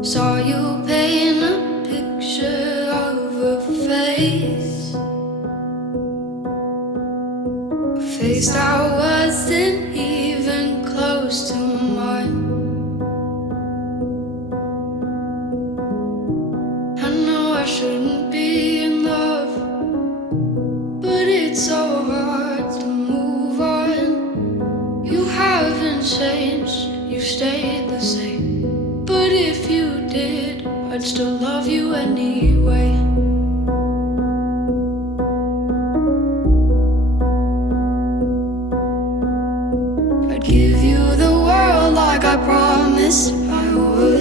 Saw you paint a picture of a face, a face that wasn't even close to mine. I know I shouldn't be in love, but it's so hard to move on. You haven't changed, you stayed the same. But if you did, I'd still love you anyway. I'd give you the world like I promised I would,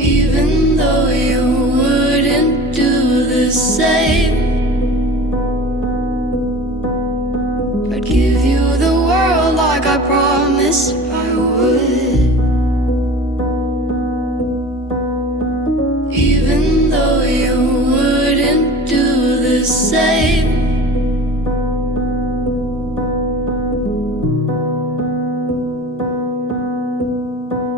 even though you wouldn't do the same. I'd give you the world like I promised I would, even though you wouldn't do the same.